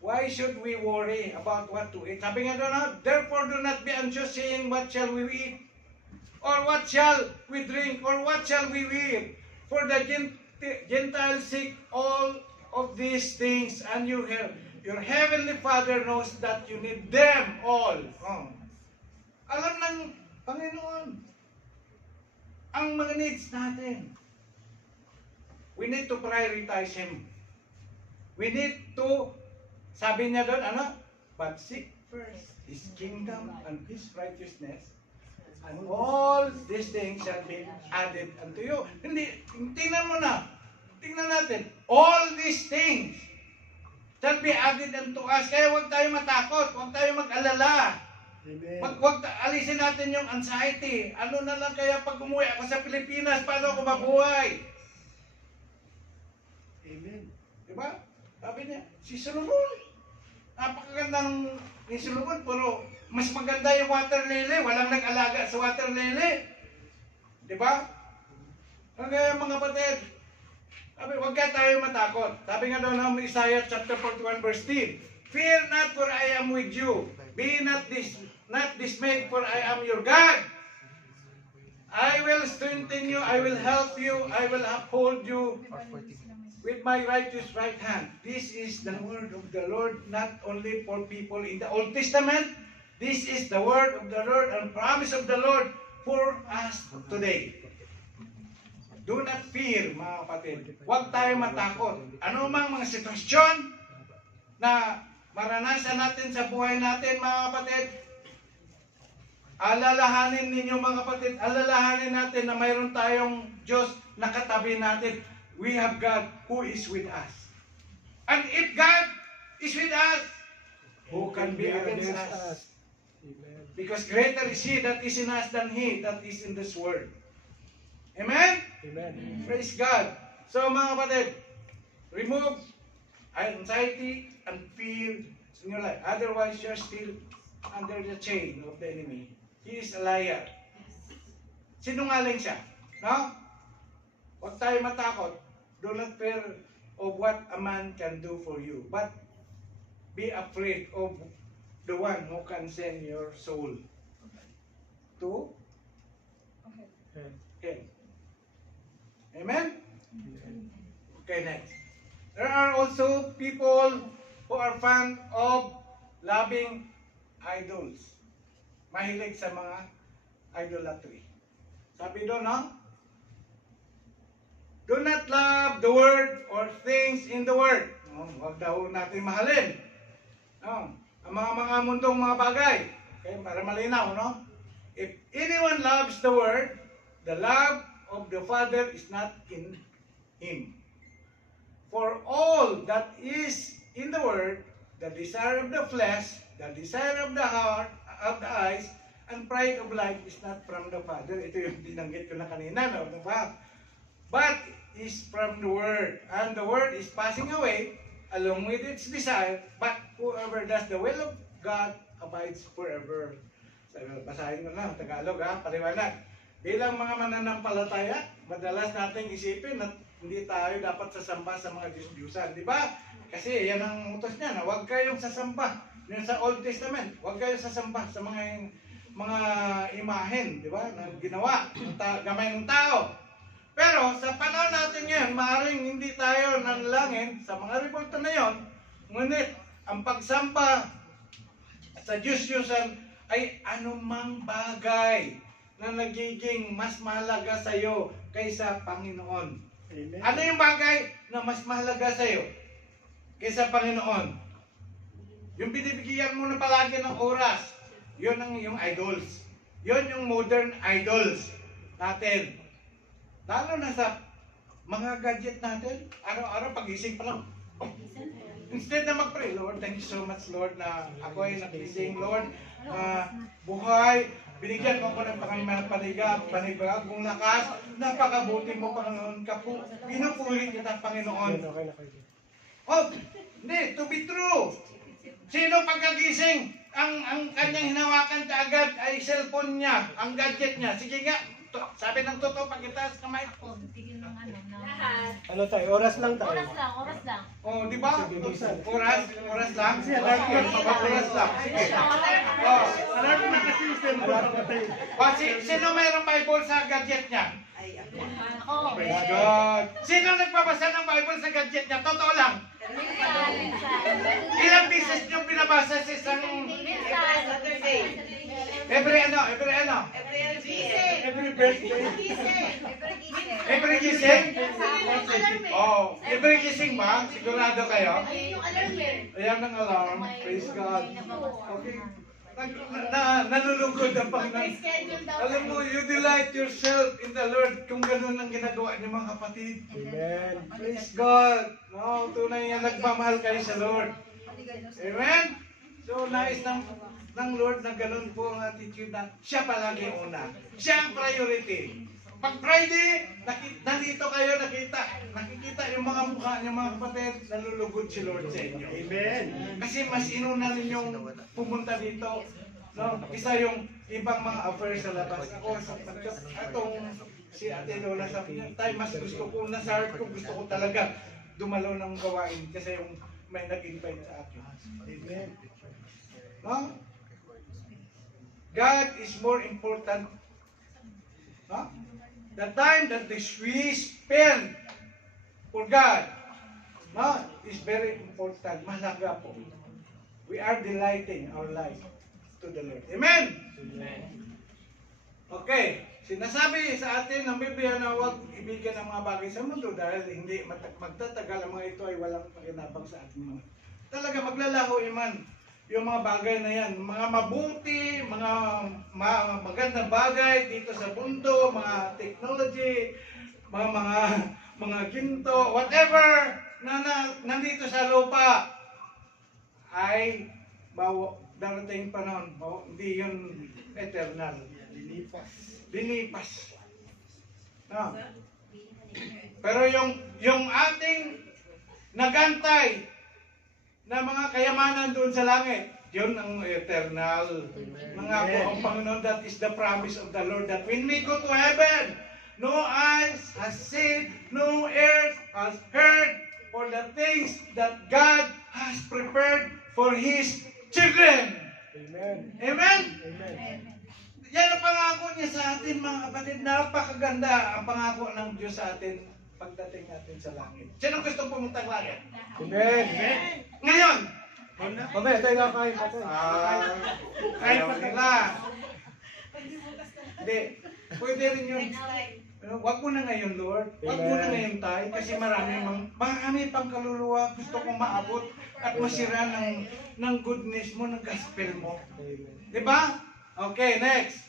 Why should we worry about what to eat? Sabi nga doon, therefore do not be anxious saying, what shall we eat? Or what shall we drink? Or what shall we wear? For the Gentiles seek all of these things, and your heavenly Father knows that you need them all. Oh. Alam ng Panginoon ang mga needs natin. We need to prioritize Him. We need to, sabi niya doon, but seek first His kingdom and His righteousness, and all these things shall be added unto you. Hindi, tingnan natin, all these things shall be added unto us. Kaya huwag tayo matakot, huwag tayo mag-alala. Huwag alisin natin yung anxiety. Ano na lang kaya pag umuwi ako sa Pilipinas, paano ako mabuhay? Amen. Diba? Sabi niya, si Solomon, napakaganda ni Solomon, pero mas maganda yung water lily. Walang nag-alaga sa water lily. Diba? Kaya mga kapatid, sabi, huwag ka tayo matakot. Sabi nga daw ng Isaiah chapter 41 verse 10, fear not, for I am with you. Be not dismayed, for I am your God. I will strengthen you, I will help you, I will uphold you with my righteous right hand. This is the word of the Lord, not only for people in the Old Testament. This is the word of the Lord and promise of the Lord for us today. Do not fear, mga kapatid. Huwag tayo matakot. Ano mang mga sitwasyon na maranasan natin sa buhay natin, mga kapatid, alalahanin ninyo, mga kapatid, alalahanin natin na mayroon tayong Diyos na katabi natin. We have God who is with us. And if God is with us, who can be against us? Because greater is He that is in us than he that is in this world. Amen? Amen. Praise God. So mga kapatid, remove anxiety and fear in your life. Otherwise, you're still under the chain of the enemy. He is a liar. Sinungaling siya. No? Huwag tayo matakot. Do not fear of what a man can do for you. But be afraid of the one who can send your soul to hell. Amen? Okay, next. There are also people who are fond of loving idols. Mahilig sa mga idolatry. Sabi doon, no? Do not love the word or things in the word. Huwag daw natin mahalin. Ang mga mundong mga bagay. Okay, para malinaw, no? If anyone loves the word, the love of the Father is not in him. For all that is in the word, the desire of the flesh, the desire of the heart, of the eyes, and pride of life is not from the Father. Ito yung dinanggit ko na kanina, no? But is from the word. And the word is passing away along with its desire, but whoever does the will of God abides forever. Basahin ko lang, Tagalog paliwanag. Bilang mga mananampalataya, madalas nating isipin na hindi tayo dapat sasamba sa mga Diyos-Diyusan. Di ba? Kasi yan ang utos niya, na huwag kayong sasamba. Yan sa Old Testament, huwag kayong sasamba sa mga imahen, di ba? Na ginawa, gamay ng tao. Pero sa panahon natin ngayon, maaaring hindi tayo nanalangin sa mga revolta na yon. Ngunit ang pagsamba sa Diyos-Diyusan ay anumang bagay na nagiging mas mahalaga sa iyo kaysa Panginoon. Amen. Ano yung bagay na mas mahalaga sa iyo kaysa Panginoon? Yung binibigyan mo na palagi ng oras, yun ang iyong idols. Yun yung modern idols natin. Lalo na sa mga gadget natin, araw-araw pagising pa lang. Instead na mag-pray, Lord, thank you so much, Lord, na ako ay nagising, Lord. Buhay, binigyan mo ko ng panibagong lakas. Napakabuti mo, Panginoon. Pinupuri kita, Panginoon. Oh, hindi, to be true. Sino pagkagising, ang kanyang hinawakan kaagad ay cellphone niya, ang gadget niya. Sige nga, Sabi ng totoo, pagkitaas kamay. Ako, tigil ng ano, na... Ano tayo? Oras lang tayo. Oras lang, oras lang. Oh, di ba? Sige, minsan. Oras lang. Oras lang. Sige. Oh, Alarm na kasi cellphone na tayo. sino mayroong Bible sa gadget niya? Ako. Praise God. Sino nagbabasa ng Bible sa gadget niya? Totoo lang. Minsan, minsan. Ilang beses niyo binabasa sa isang every ano? Every birthday. Every gising? Oh, every gising ba? Sigurado kayo? Ayan ang alarm. Praise God. Okay. Nalulugod ang Panginoon. Alam mo, you delight yourself in the Lord kung ganun ang ginagawa niyo mga kapatid. Amen. Praise God. No, tunay nga nagmamahal kayo sa Lord. Amen? So, nais ng Lord na ganun po ang attitude na siya palagi una. Siya ang priority. Pag Friday, nandito kayo, nakikita yung mga mukha niyo mga kapatid, nalulugod si Lord sa inyo. Amen. Kasi mas inuna ninyong pumunta dito. No? Isa yung ibang mga affairs sa labas. Ako, atong si Ate Lola sabi niya, tay, mas gusto ko, nasa heart ko, gusto ko talaga dumalo ng gawain kasi yung may nag-invite sa akin. Amen. No? God is more important. No? The time that we spend for God, no, is very important. Mahalaga po. We are delighting our life to the Lord. Amen? Okay. Sinasabi sa atin ng Biblia na huwag ibigan ang mga bagay sa mundo dahil hindi magtatagal ang mga ito ay walang pakinabang sa ating mga. Talaga maglalaho iman yung mga bagay na yan. Mga mabuti, mga magandang bagay dito sa mundo, mga technology, mga ginto, whatever na nandito sa lupa ay darating panahon, hindi yun eternal. Lilipas. No. Pero yung ating nagantay na mga kayamanan doon sa langit, yun ang eternal. Nangako ang Panginoon, that is the promise of the Lord, that when we go to heaven, no eyes has seen, no ears has heard, for the things that God has prepared for His children. Amen. Amen? Amen. Yan ang pangako niya sa atin mga kapatid. Napakaganda ang pangako ng Diyos sa atin pagdating natin sa langit. Sino gusto pumuntang langit? Amen. Ngayon! Mamaya tayo kakain pa tayo. Ayaw nila. Hindi. Pwede rin yun. Wag mo na ngayon, Lord. Wag mo na ngayon tayo. Kasi marami pang kaluluwa gusto kong maabot at masira ng goodness mo, ng gospel mo. Diba? Okay, next.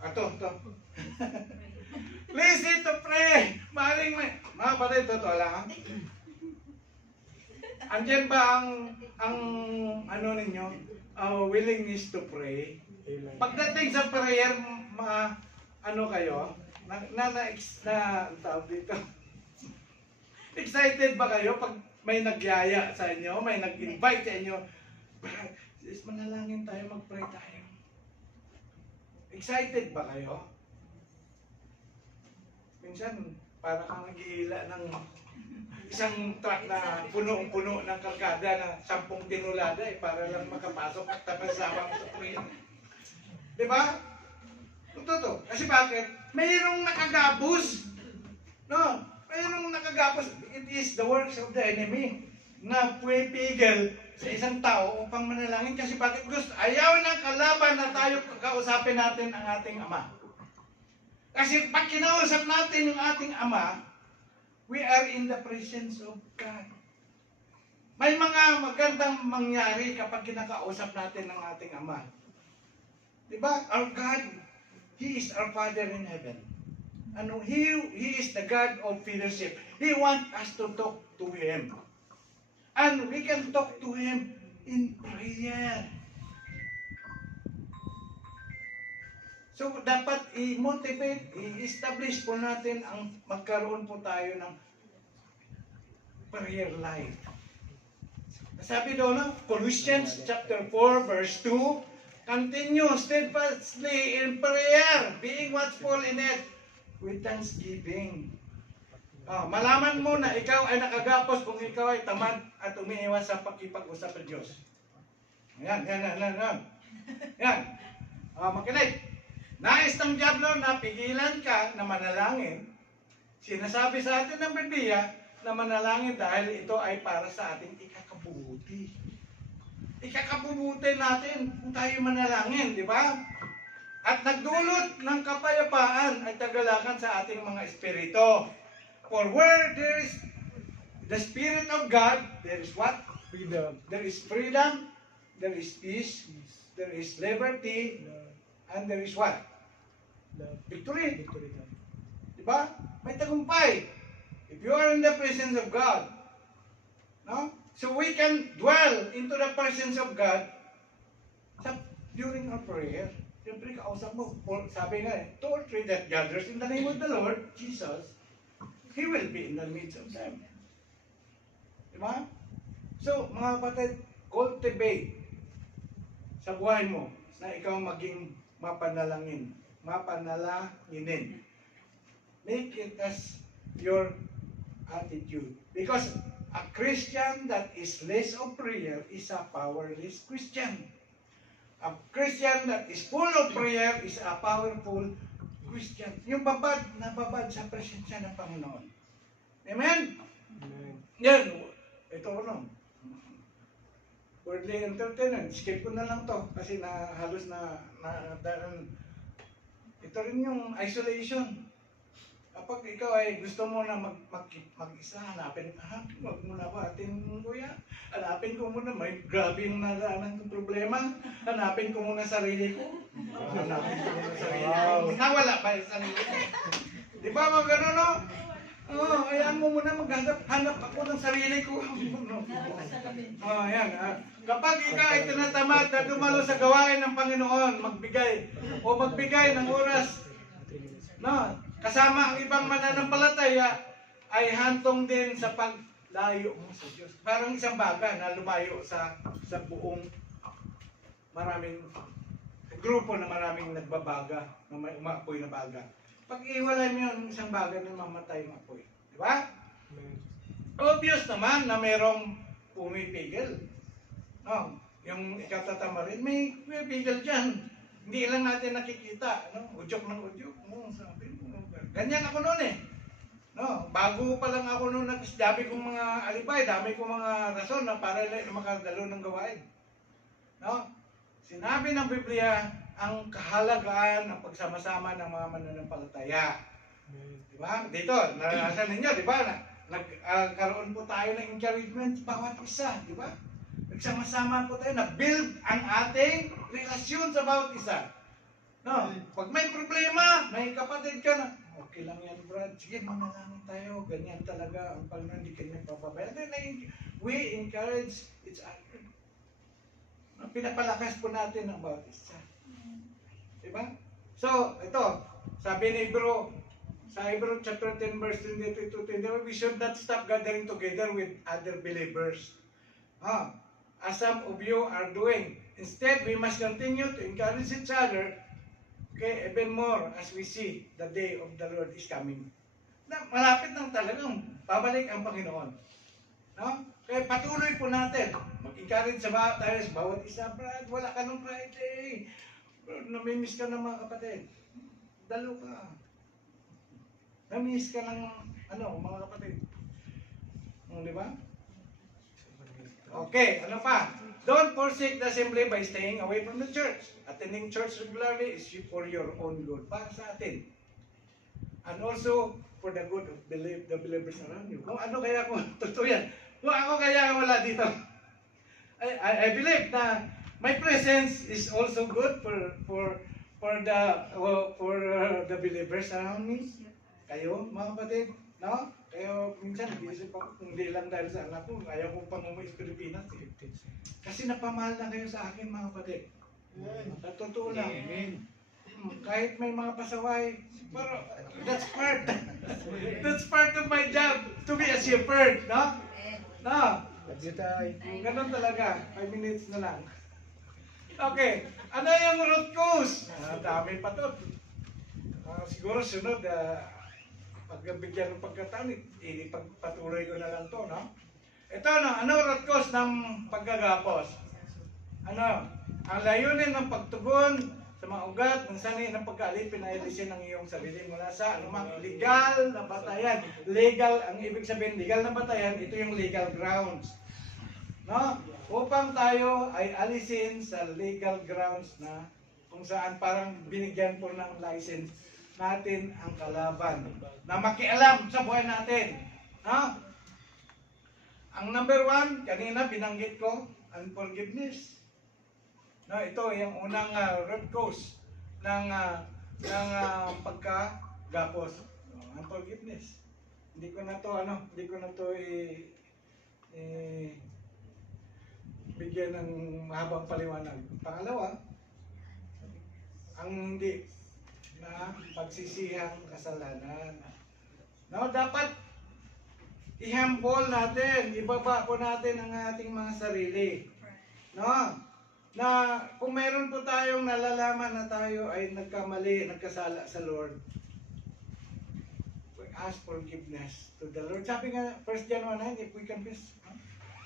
Ito. Please need to pray. Maring mga kapatid, totoo lang. Andyan ba ang ano ninyo, willingness to pray? Amen. Pagdating sa prayer, mga ano kayo, tawag dito. Excited ba kayo pag may nagyaya sa inyo, may nag-invite sa inyo? Sis, manalangin tayo, mag-pray tayo. Excited ba kayo? Minsan, para kang naghihila ng isang truck na puno-puno ng kargada na 10 tinulada para lang makapasok at tapasama sa prayer. Diba? Totoo. Kasi bakit? Mayroong nakagapos. No? Mayroong nakagapos. It is the works of the enemy na pumipigil sa isang tao upang manalangin. Kasi bakit ayaw ng kalaban na tayo kakausapin natin ang ating Ama. Kasi pag kinausap natin yung ating Ama, we are in the presence of God. May mga magandang mangyari kapag kinakausap natin ang ating Ama. Diba? Our God, He is our Father in heaven. Ano, He is the God of fellowship. He wants us to talk to Him. And we can talk to Him in prayer. So, dapat i-motivate, i-establish po natin ang magkaroon po tayo ng prayer life. Sabi doon, Colossians chapter 4, verse 2, Continue steadfastly in prayer, being watchful in it with thanksgiving. Malaman mo na ikaw ay nakagapos kung ikaw ay tamad at umiiwas sa pakipag-usap sa Diyos. Yan. Yan. Makinig. Nais ng diablo na pigilan ka na manalangin. Sinasabi sa atin ng Biblia na manalangin dahil ito ay para sa ating ikakabubuti. Ikakabubuti natin kung tayo manalangin, di ba? At nagdulot ng kapayapaan at kagalakan sa ating mga espiritu. For where there is the Spirit of God, there is what? Freedom. There is freedom, there is peace, there is liberty, Love. and there is what? Love. Victory. Victory. God. Diba? May tagumpay. If you are in the presence of God. No? So we can dwell into the presence of God during our prayer. Siyempre, kausap mo. Sabi nga two or three that gathers in the name of the Lord, Jesus, He will be in the midst of them. Diba? So, mga kapatid, cultivate sa buhay mo na ikaw maging mapanalanginin. Make it as your attitude. Because a Christian that is less of prayer is a powerless Christian. A Christian that is full of prayer is a powerful Christian. Yung nababad sa presensya ng Panginoon. Amen? Amen. Yan. Ito worldly entertainment. Skip ko na lang to kasi halos ito rin yung isolation. Kapag ikaw ay gusto mo na mag-isa, wag mo na batin kuya. Hanapin ko muna, may grabe yung naraanan kong problema. Hanapin ko muna sarili ko. Nawala ba yung sarili ko? Di ba mga gano'n, no? Hayaan mo muna hanap ako ng sarili ko. Yan. Kapag ikaw ay tinatamad na dumalo sa gawain ng Panginoon, magbigay ng oras, no, kasama ang ibang mananampalataya, ay hantong din sa paglayo mo sa Diyos. Parang isang baga na lumayo sa buong maraming grupo na maraming nagbabaga, na may umaapoy na baga. Pag iwalay mo yung isang baga na mamatay yung apoy. Di ba? Amen. Obvious naman na merong pumipigil. No, yung ikatatama rin, may pumipigil dyan. Hindi lang natin nakikita. No? Udyok ng udyok. Sabi mo, ganyan ako noon eh. No, bago pa lang ako noon, dami kong mga alibay, dami kong mga rason na para makagalo ng gawain. No? Sinabi ng Biblia, ang kahalagaan ng pagsama-sama ng mga mananampalataya. Diba? Dito, naranasan ninyo, diba? Nagkaroon po tayo ng encouragement bawat isa, diba? Nagsama-sama po tayo, na-build ang ating relasyon sa bawat isa. No? Pag may problema, may kapatid ka na, okay lang yan, Brad. Sige, manalangin tayo. Ganyan talaga ang Panginoon, hindi kanya papabayaan. Then, we encourage each other. Pinapalakas po natin ang bawat isa. Diba? So, ito, sabi ni sa Hebrew chapter 10 verse 23 to 21, we should not stop gathering together with other believers. As some of you are doing. Instead, we must continue to encourage each other, okay, even more as we see the day of the Lord is coming. Malapit nang talagang babalik ang Panginoon. No? Kaya patuloy po natin. Mag-encourage tayo sa bawat isa. Brad, wala ka nung Friday. Namimiss ka ng mga kapatid. Dalo ka. Namimiss ka ng mga kapatid. Di ba? Okay, ano pa? Don't forsake the assembly by staying away from the church. Attending church regularly is for your own good. Para sa atin. And also, for the good of the believers around you. Kung ano kaya kung totoo yan. Kung ako kaya wala dito. I believe na my presence is also good for the believers around me. Kayo, mga kapatid, no? Kayo, minsan, nag-iisip ako, kung hindi lang dahil sa anak ko, ayaw kong pang umuwi sa Pilipinas. Eh. Kasi napamahal na kayo sa akin, mga kapatid. Sa totoo lang. Kahit may mga pasaway, pero that's part of my job, to be a shepherd, no? No? Ganun talaga, 5 minutes na lang. Okay, ano yung root cause? Dami pa to. Siguro sunod, pagbigyan ng pagkataon, ipagpatuloy ko na lang to, no? Ito, no, ano root cause ng paggagapos? Ano? Ang layunin ng pagtugon sa mga ugat ng sanhi ng pagkaalipin ay alisin ang iyong sarili mula sa anumang legal na batayan. Legal, ang ibig sabihin, legal na batayan, ito yung legal grounds. No? Upang tayo ay alisin sa legal grounds na kung saan parang binigyan po ng license natin ang kalaban na makialam sa buhay natin. No? Ang number 1, kanina binanggit ko, unforgiveness. No, ito yung unang root cause ng pagkagapos. Unforgiveness. Hindi ko na to bigyan ng mahabang paliwanag. Pangalawa, ang hindi na pagsisihang kasalanan. No, dapat i-humble natin, ibaba po natin ang ating mga sarili. No? Na kung meron po tayong nalalaman na tayo ay nagkamali, nagkasala sa Lord, we ask forgiveness to the Lord. Sabi nga, 1 John 1:9, if we confess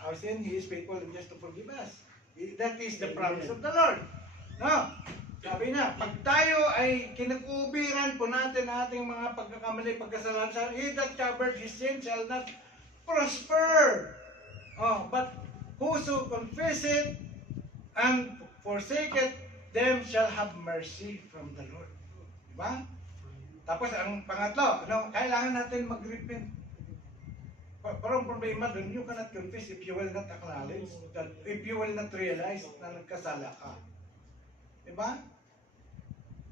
our sin, He is faithful and just to forgive us. That is the promise of the Lord. No? Sabi na, pag tayo ay kinakubiran po natin ating mga pagkakamali, pagkasalanan, he that covered his sin shall not prosper. But whoso confess it and forsake it, them shall have mercy from the Lord. Diba? Tapos ang pangatlo, kailangan natin mag-repent. Parang problema doon, you cannot confess if you will not acknowledge, that if you will not realize na nagkasala ka. Diba?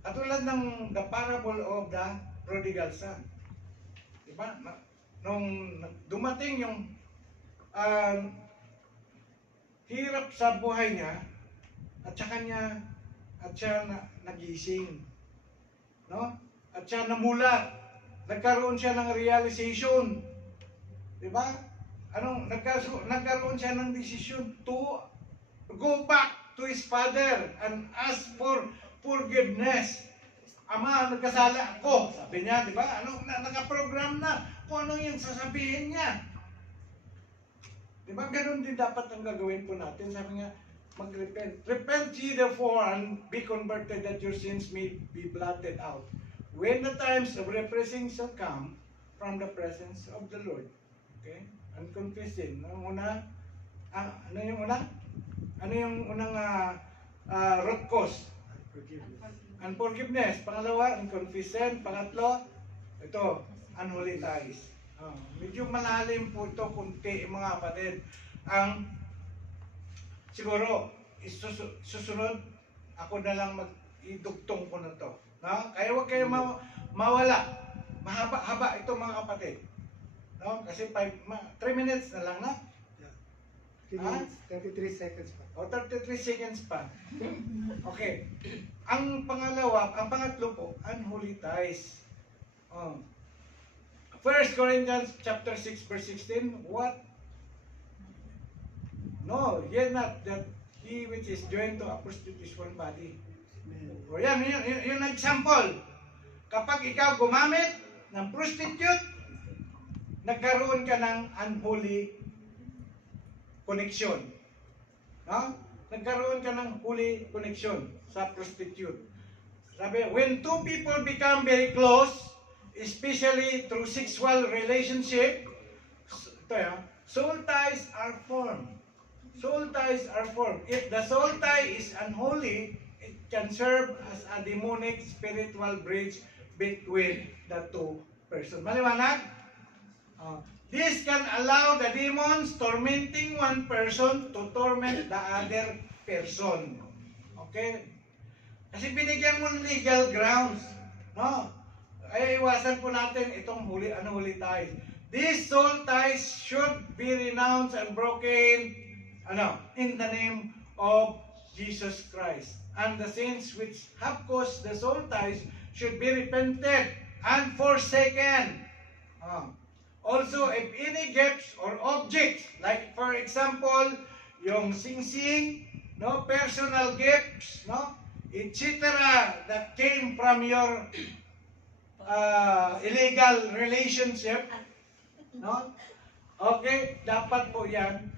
Katulad ng the parable of the prodigal son. Diba? Nung dumating yung hirap sa buhay niya, at siya nagising. No? At siya namulat. Nagkaroon siya ng realization. Diba? Nagkaroon siya ng decision to go back to his father and ask for forgiveness. Ama, nagkasala ako. Sabi niya, di ba? Nakaprogram na kung ano yung sasabihin niya. Di ba? Ganun din dapat ang gagawin po natin. Sabi nga, mag-repent. Repent ye therefore and be converted that your sins may be blotted out. When the times of refreshing shall come from the presence of the Lord. Okay? And confessing. Ano yung una? Ano yung unang root cause? Unforgiveness. Pangalawa, unconfessing. Pangatlo, ito, unholy ties. Medyo malalim po ito, kunti mga kapatid. Ang siguro, susunod, ako na lang idugtong ko na to. No? Kaya huwag kayo mawala. Mahaba-haba ito mga kapatid. No? Kasi 3 minutes na lang na. 33 seconds pa. 33 seconds pa. Okay. Ang pangatlo po, unholy ties. 1 Corinthians chapter 6 verse 16, what? No, yet not that he which is joined to a prostitute is one body. O yan, yung example. Kapag ikaw gumamit ng prostitute, nagkaroon ka ng unholy connection. No? Nagkaroon ka ng holy connection sa prostitute. Sabi, when two people become very close, especially through sexual relationship, soul ties are formed. Soul ties are formed. If the soul tie is unholy, it can serve as a demonic spiritual bridge between the two persons. Maliwanag? This can allow the demons tormenting one person to torment the other person. Okay? Kasi binigyan mo ng legal grounds. No? Ay iwasan po natin itong holy ties. These soul ties should be renounced and broken in the name of Jesus Christ. And the sins which have caused the soul ties should be repented and forsaken. Also, if any gifts or objects, like for example, yung sing-sing, no, personal gifts, no, etc. that came from your illegal relationship, no? Okay, dapat po yan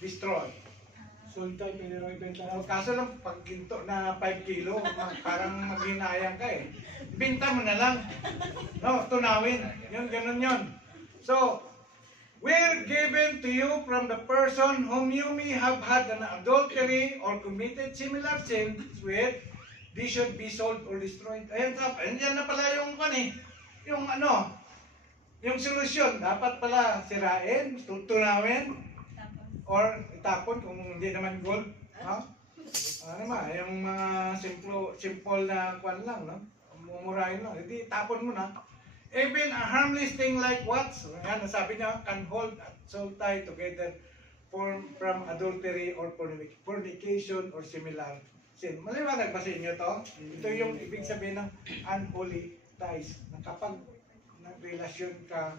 destroy. Sultan, pero ibenta Oh, kaso lang, pag ginto na 5 kilo, parang maghinayang ka eh. Binta mo na lang. No, tunawin. Yun, ganun yun. So, we're given to you from the person whom you may have had an adultery or committed similar sins with, they should be sold or destroyed. Ayan, ayan na pala yung yung yung solusyon. Dapat pala sirain, tunawin, or itapon kung hindi naman gold. No? Ano naman, yung mga simple na kwan lang, no? Mumurahin lang. Hindi, tapon mo na. Even a harmless thing like what? So, yan, sabi niya, can hold soul tie together from adultery or fornication or similar sin. Maliwanag ba sa inyo to? Ito yung ibig sabihin ng unholy ties. Na kapag nagrelasyon ka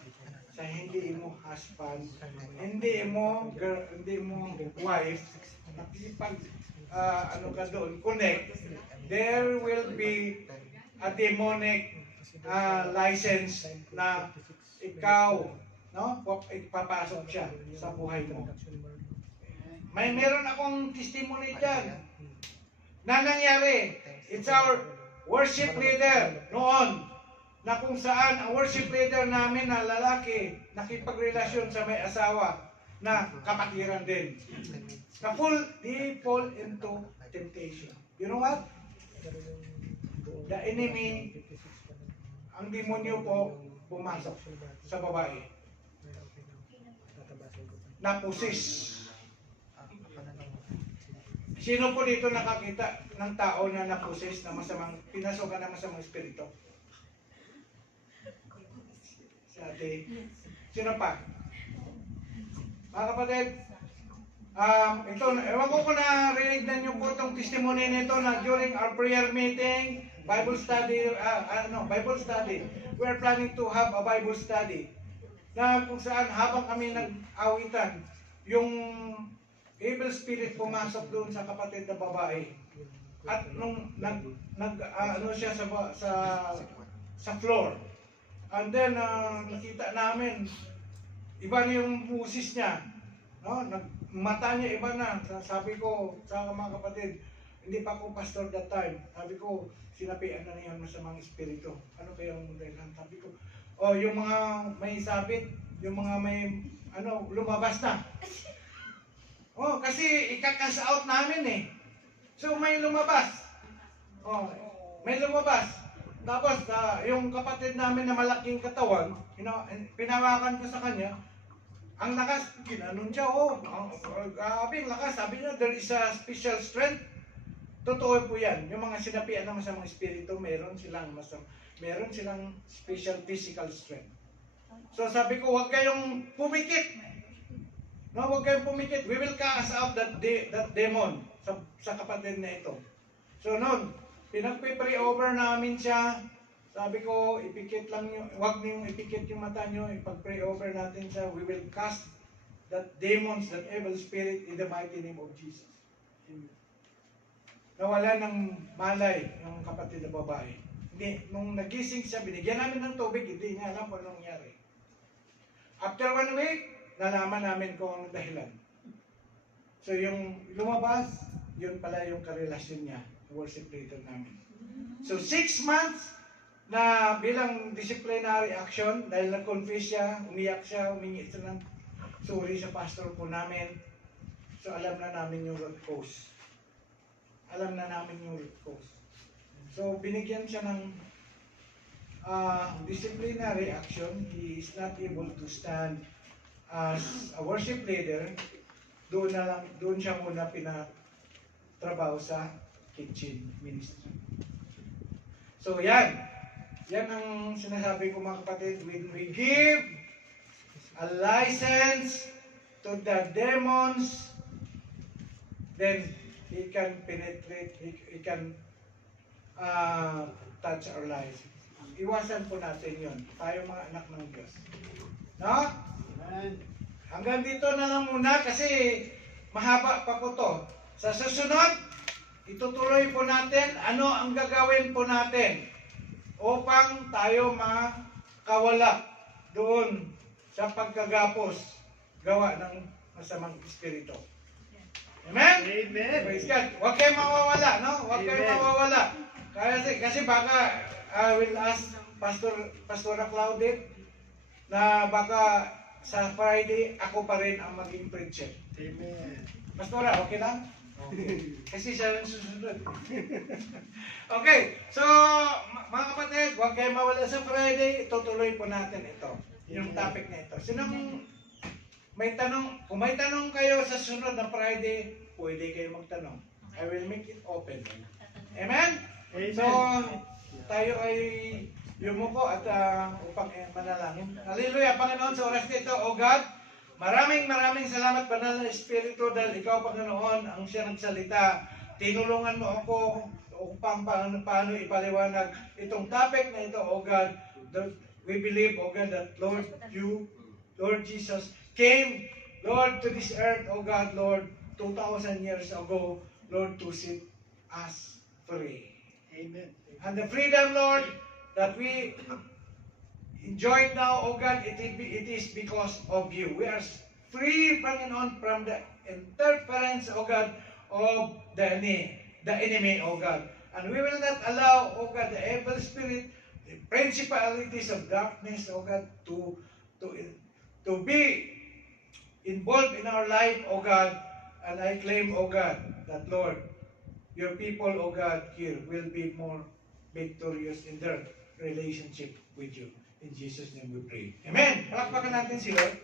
sa hindi mo husband, hindi mo girl, hindi mo wife, nakipag ka doon, connect, there will be a demonic license na ikaw, no, ipapasok siya sa buhay mo. Meron akong testimony dyan na nangyari. It's our worship leader noon, na kung saan ang worship leader namin na lalaki nakipagrelasyon sa may asawa na kapatiran din. They fall into temptation. You know what? The enemy, ang demonyo po, pumasok sa babae. Napusis. Sino po dito nakakita ng tao na napusis, na pinasokan ng masamang espiritu? Si ate. Sino pa? Mga kapatid, ito, ewan ko kung narinig niyo po itong testimony nito na during our prayer meeting, Bible study, we are planning to have a Bible study na kung saan habang kami nag-awitan, yung evil spirit pumasok doon sa kapatid na babae. At nung siya sa floor. And then nakita namin iba na yung pusis niya. No? Mata niya iba na. Sabi ko sa mga kapatid, hindi pa ako pastor that time. Sabi ko, sinapian na niya masamang espiritu. Ano kayang dahilan? Sabi ko, yung mga may sabit, yung mga may lumabas na. Kasi ikakas out namin eh. So may lumabas. May lumabas. Tapos yung kapatid namin na malaking katawan, pinawakan ko sa kanya, ang lakas, ginanon siya, grabe, ang lakas. Sabi niya, there is a special strength. Totoo po yan. Yung mga sinapian ng masamang espiritu, meron silang special physical strength. So sabi ko, huwag kayong pumikit. No, huwag kayong pumikit. We will cast out that demon sa kapatid na ito. So noon, pinag-pray over namin siya. Sabi ko, ipikit lang nyo, huwag niyong ipikit yung mata nyo, ipag-pray over natin siya. We will cast that demons, that evil spirit in the mighty name of Jesus. Nawala ng malay yung kapatid na babae. Hindi, nung nagising siya, binigyan namin ng tubig, hindi niya alam kung anong nangyari. After 1 week, nalaman namin kung anong dahilan. So yung lumabas, yun pala yung karelasyon niya, worship leader namin. So 6 months na bilang disciplinary action, dahil nag-confess siya, umiyak siya, humingi siya ng sorry sa pastor po namin. So alam na namin yung root cause. Alam na namin yung root cause. So binigyan siya ng disciplinary action. He is not able to stand as a worship leader. Doon siya muna pinatrabaho sa kitchen ministry. So yan ang sinasabi ko mga kapatid, when we give a license to the demons, then he can penetrate, he can touch our lives. Iwasan po natin yun, tayo mga anak ng Diyos. No? Hanggang dito na lang muna kasi mahaba pa po to. Sa susunod, itutuloy po natin ano ang gagawin po natin upang tayo makawala doon sa pagkagapos gawa ng masamang espiritu. Amen? Amen. Praise God. Huwag kayong mawawala, no? Huwag kayong Amen. mawawala. Kasi baka I will ask Pastora Claudette na baka sa Friday ako pa rin ang maging preacher. Amen. Pastora, okay lang? Okay. Kasi siya yung susunod. Okay, so mga kapatid, huwag kayong mawala sa Friday. Itutuloy po natin ito. Yung topic na ito. Sinong may tanong, kung may tanong kayo sa sunod na Friday, pwede kayo magtanong. I will make it open. Amen? So, tayo ay yumuko at upang manalangin. Hallelujah, Panginoon, sa oras nito, O God, maraming salamat, Banal na Espiritu, dahil Ikaw, Panginoon, ang siya nagsalita. Tinulungan mo ako upang paano ipaliwanag itong topic na ito, O God. We believe, O God, that Lord, You, Lord Jesus, came, Lord, to this earth, O God, Lord, 2,000 years ago, Lord, to set us free. Amen. And the freedom, Lord, that we enjoy now, O God, it is because of You. We are free, Panginoon, from the interference, O God, of the enemy, O God. And we will not allow, O God, the evil spirit, the principalities of darkness, O God, to be involved in our life, O God. And I claim, O God, that Lord, Your people, O God, here will be more victorious in their relationship with You. In Jesus' name we pray. Amen. Palakpakan natin si Lord.